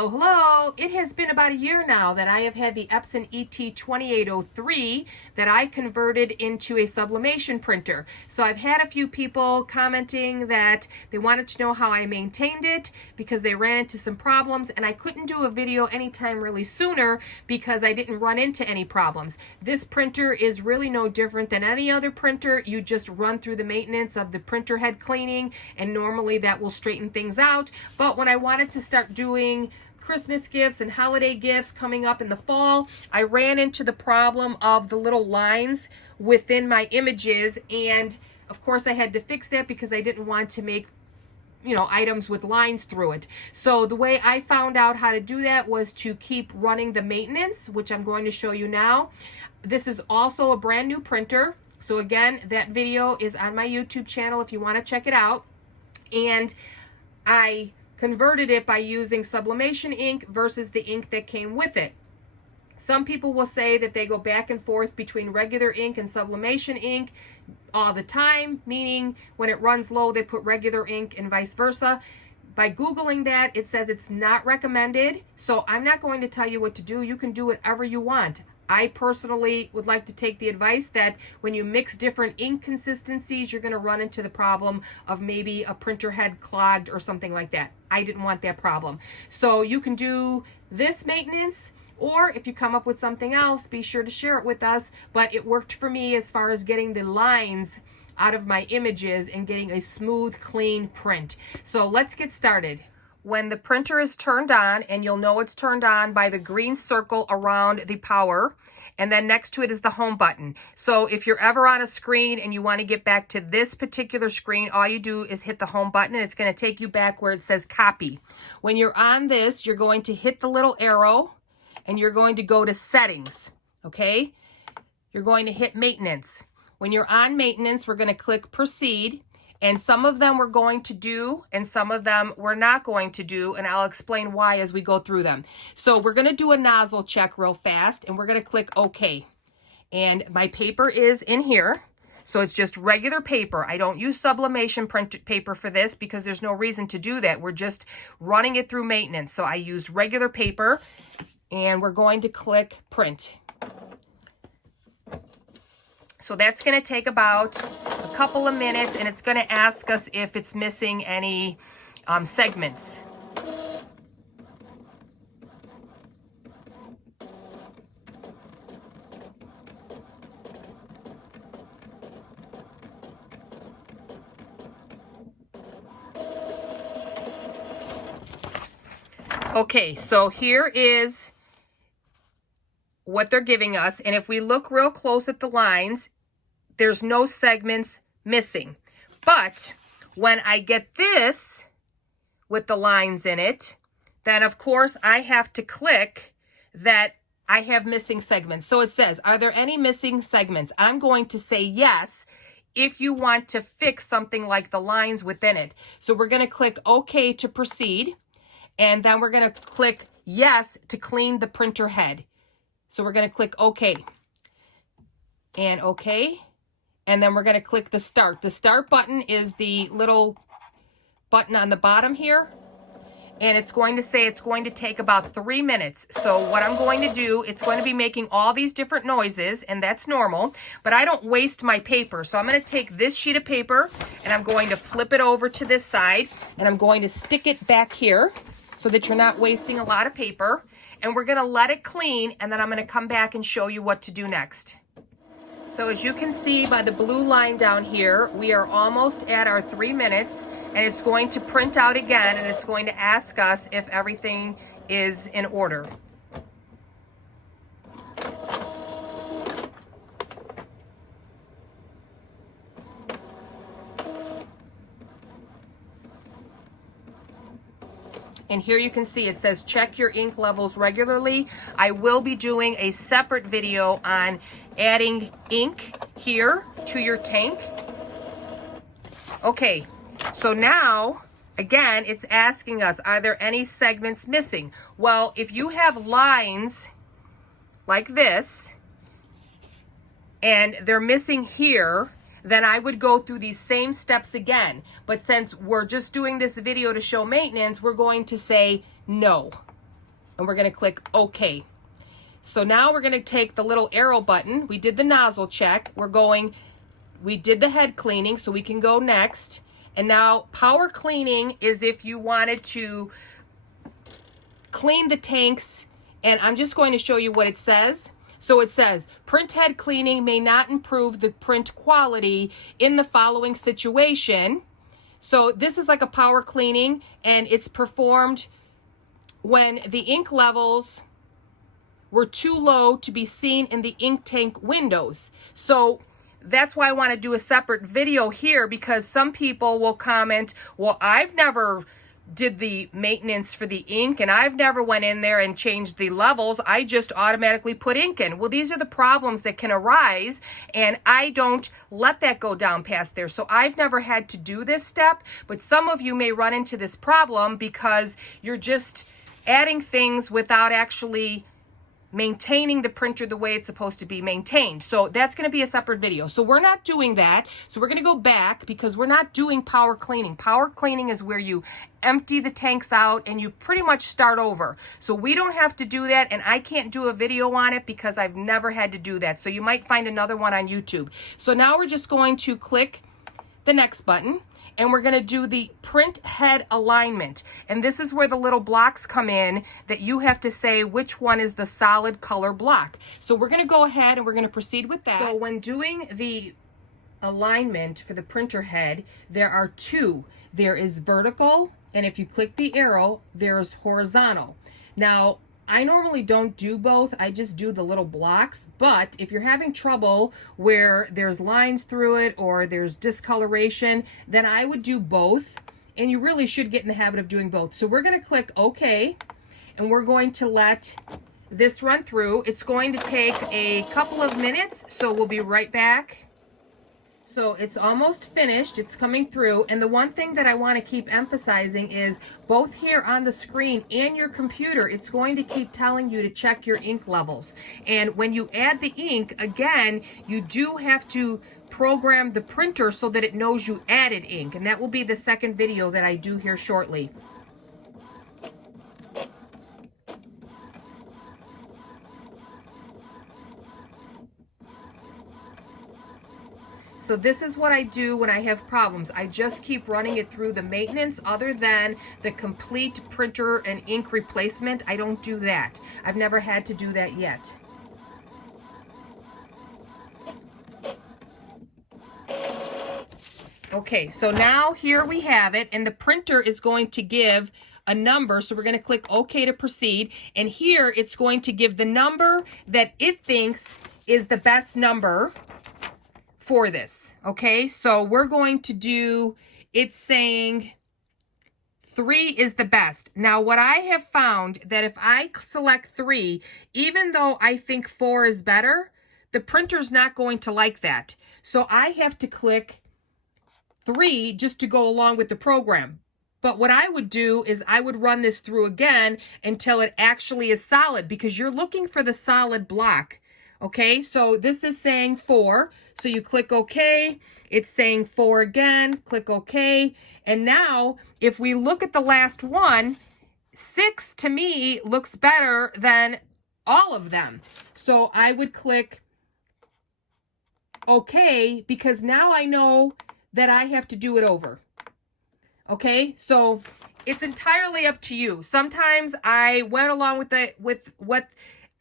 Hello, hello. It has been about a year now that I have had the Epson ET 2803 that I converted into a sublimation printer. So I've had a few people commenting that they wanted to know how I maintained it because they ran into some problems, and I couldn't do a video anytime really sooner because I didn't run into any problems. This printer is really no different than any other printer. You just run through the maintenance of the printer head cleaning, and normally that will straighten things out. But when I wanted to start doing Christmas gifts and holiday gifts coming up in the fall, I ran into the problem of the little lines within my images, and of course I had to fix that because I didn't want to make items with lines through it. So the way I found out how to do that was to keep running the maintenance, which I'm going to show you now. This is also a brand new printer. So again, that video is on my YouTube channel if you want to check it out. And I converted it by using sublimation ink versus the ink that came with it. Some people will say that they go back and forth between regular ink and sublimation ink all the time, meaning when it runs low, they put regular ink and vice versa. By Googling that, it says it's not recommended. So I'm not going to tell you what to do. You can do whatever you want. I personally would like to take the advice that when you mix different ink consistencies, you're going to run into the problem of maybe a printer head clogged or something like that. I didn't want that problem. So you can do this maintenance, or if you come up with something else, be sure to share it with us. But it worked for me as far as getting the lines out of my images and getting a smooth, clean print. So let's get started. When the printer is turned on, and you'll know it's turned on by the green circle around the power, and then next to it is the home button. So if you're ever on a screen and you want to get back to this particular screen, all you do is hit the home button, and it's going to take you back where it says copy. When you're on this, you're going to hit the little arrow and you're going to go to settings, okay? You're going to hit maintenance. When you're on maintenance, we're going to click proceed. And some of them we're going to do, and some of them we're not going to do, and I'll explain why as we go through them. So we're going to do a nozzle check real fast, and we're going to click OK. And my paper is in here, so it's just regular paper. I don't use sublimation print paper for this because there's no reason to do that. We're just running it through maintenance. So I use regular paper, and we're going to click print. So that's going to take about a couple of minutes, and it's going to ask us if it's missing any segments. Okay, so here is what they're giving us, and if we look real close at the lines, there's no segments missing. But when I get this with the lines in it, then of course I have to click that I have missing segments. So it says, are there any missing segments? I'm going to say yes if you want to fix something like the lines within it. So we're going to click OK to proceed, and then we're going to click yes to clean the printer head. So we're going to click OK and OK. And then we're going to click the start. The start button is the little button on the bottom here. And it's going to say it's going to take about 3 minutes. So what I'm going to do, it's going to be making all these different noises, and that's normal. But I don't waste my paper. So I'm going to take this sheet of paper, and I'm going to flip it over to this side. And I'm going to stick it back here so that you're not wasting a lot of paper. And we're going to let it clean, and then I'm going to come back and show you what to do next. So as you can see by the blue line down here, we are almost at our 3 minutes, and it's going to print out again, and it's going to ask us if everything is in order. And here you can see it says check your ink levels regularly. I will be doing a separate video on adding ink here to your tank. Okay, so now, again, it's asking us, are there any segments missing? Well, if you have lines like this, and they're missing here, then I would go through these same steps again. But since we're just doing this video to show maintenance, we're going to say no. and we're going to click OK. So now we're going to take the little arrow button. We did the nozzle check. We did the head cleaning, so we can go next. And now power cleaning is if you wanted to clean the tanks, and I'm just going to show you what it says. So it says, print head cleaning may not improve the print quality in the following situation. So this is like a power cleaning, and it's performed when the ink levels were too low to be seen in the ink tank windows. So that's why I want to do a separate video here, because some people will comment, well, I've never did the maintenance for the ink, and I've never went in there and changed the levels. I just automatically put ink in. Well, these are the problems that can arise, and I don't let that go down past there. So I've never had to do this step, but some of you may run into this problem because you're just adding things without actually maintaining the printer the way it's supposed to be maintained. So that's going to be a separate video. So we're not doing that. So we're going to go back because we're not doing power cleaning. Power cleaning is where you empty the tanks out and you pretty much start over. So we don't have to do that, and I can't do a video on it because I've never had to do that. So you might find another one on YouTube. So now we're just going to click the next button, and we're going to do the print head alignment. And this is where the little blocks come in that you have to say which one is the solid color block. So we're going to go ahead and we're going to proceed with that. So when doing the alignment for the printer head, there are two. There is vertical, and if you click the arrow, there's horizontal. Now, I normally don't do both. I just do the little blocks. But if you're having trouble where there's lines through it or there's discoloration, then I would do both. And you really should get in the habit of doing both. So we're going to click OK, and we're going to let this run through. It's going to take a couple of minutes, so we'll be right back. So it's almost finished. It's coming through. And the one thing that I want to keep emphasizing is both here on the screen and your computer, it's going to keep telling you to check your ink levels. And when you add the ink, again, you do have to program the printer so that it knows you added ink. And that will be the second video that I do here shortly. So this is what I do when I have problems. I just keep running it through the maintenance. Other than the complete printer and ink replacement, I don't do that. I've never had to do that yet. Okay, so now here we have it, and the printer is going to give a number, so we're going to click OK to proceed, and here it's going to give the number that it thinks is the best number for this. Okay, so we're going to do, it's saying 3 is the best. Now what I have found that if I select 3, even though I think 4 is better, the printer's not going to like that. So I have to click 3 just to go along with the program. But what I would do is I would run this through again until it actually is solid, because you're looking for the solid block. Okay, so this is saying 4. So you click OK. It's saying 4 again. Click OK. And now, if we look at the last one, 6 to me looks better than all of them. So I would click OK, because now I know that I have to do it over. Okay, so it's entirely up to you. Sometimes I went along with what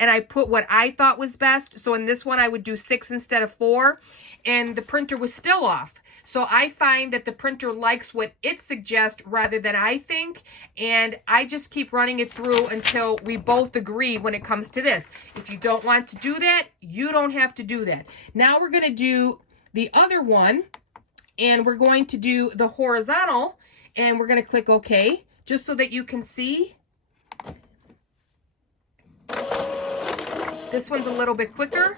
and I put what I thought was best. So in this one, I would do 6 instead of 4, and the printer was still off. So I find that the printer likes what it suggests rather than I think, and I just keep running it through until we both agree when it comes to this. If you don't want to do that, you don't have to do that. Now we're going to do the other one, and we're going to do the horizontal, and we're going to click OK, just so that you can see. This one's a little bit quicker.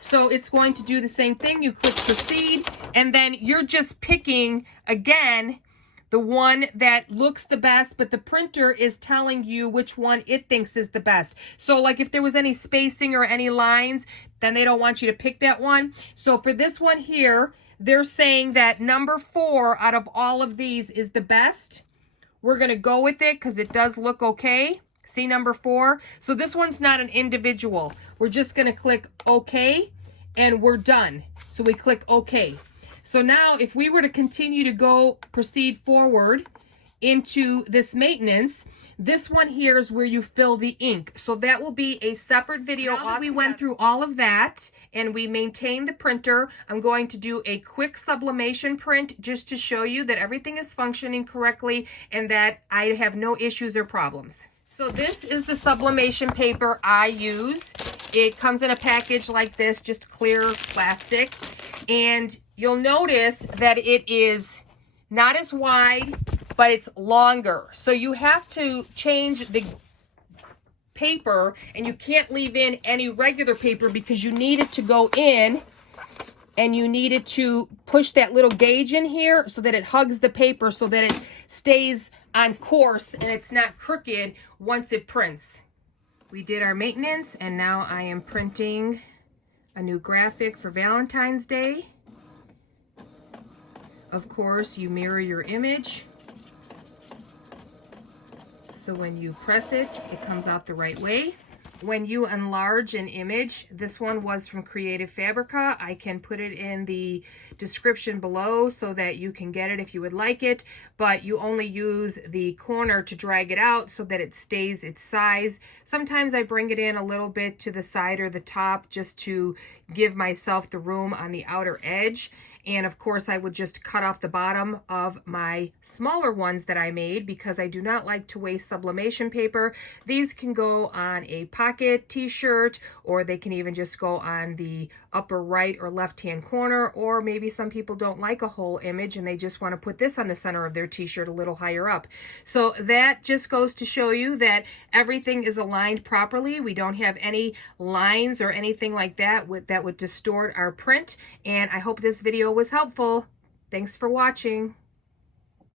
So it's going to do the same thing. You click proceed, and then you're just picking, again, the one that looks the best, but the printer is telling you which one it thinks is the best. So like if there was any spacing or any lines, then they don't want you to pick that one. So for this one here, they're saying that number 4 out of all of these is the best. We're going to go with it because it does look okay. See number 4? So this one's not an individual. We're just going to click OK and we're done. So we click OK. So now if we were to continue to proceed forward into this maintenance, this one here is where you fill the ink. So that will be a separate video. Now that we went through all of that and we maintained the printer, I'm going to do a quick sublimation print just to show you that everything is functioning correctly and that I have no issues or problems. So this is the sublimation paper I use. It comes in a package like this, just clear plastic. And you'll notice that it is not as wide, but it's longer. So you have to change the paper and you can't leave in any regular paper because you need it to go in and you need it to push that little gauge in here so that it hugs the paper so that it stays on course and it's not crooked once it prints. We did our maintenance and now I am printing a new graphic for Valentine's Day. Of course, you mirror your image. So when you press it, it comes out the right way. When you enlarge an image, this one was from Creative Fabrica. I can put it in the description below so that you can get it if you would like it, but you only use the corner to drag it out so that it stays its size. Sometimes I bring it in a little bit to the side or the top just to give myself the room on the outer edge. And of course, I would just cut off the bottom of my smaller ones that I made because I do not like to waste sublimation paper. These can go on a pocket t-shirt, or they can even just go on the upper right or left-hand corner, or maybe some people don't like a whole image and they just want to put this on the center of their t-shirt a little higher up. So that just goes to show you that everything is aligned properly. We don't have any lines or anything like that that would distort our print. And I hope this video was helpful. Thanks for watching.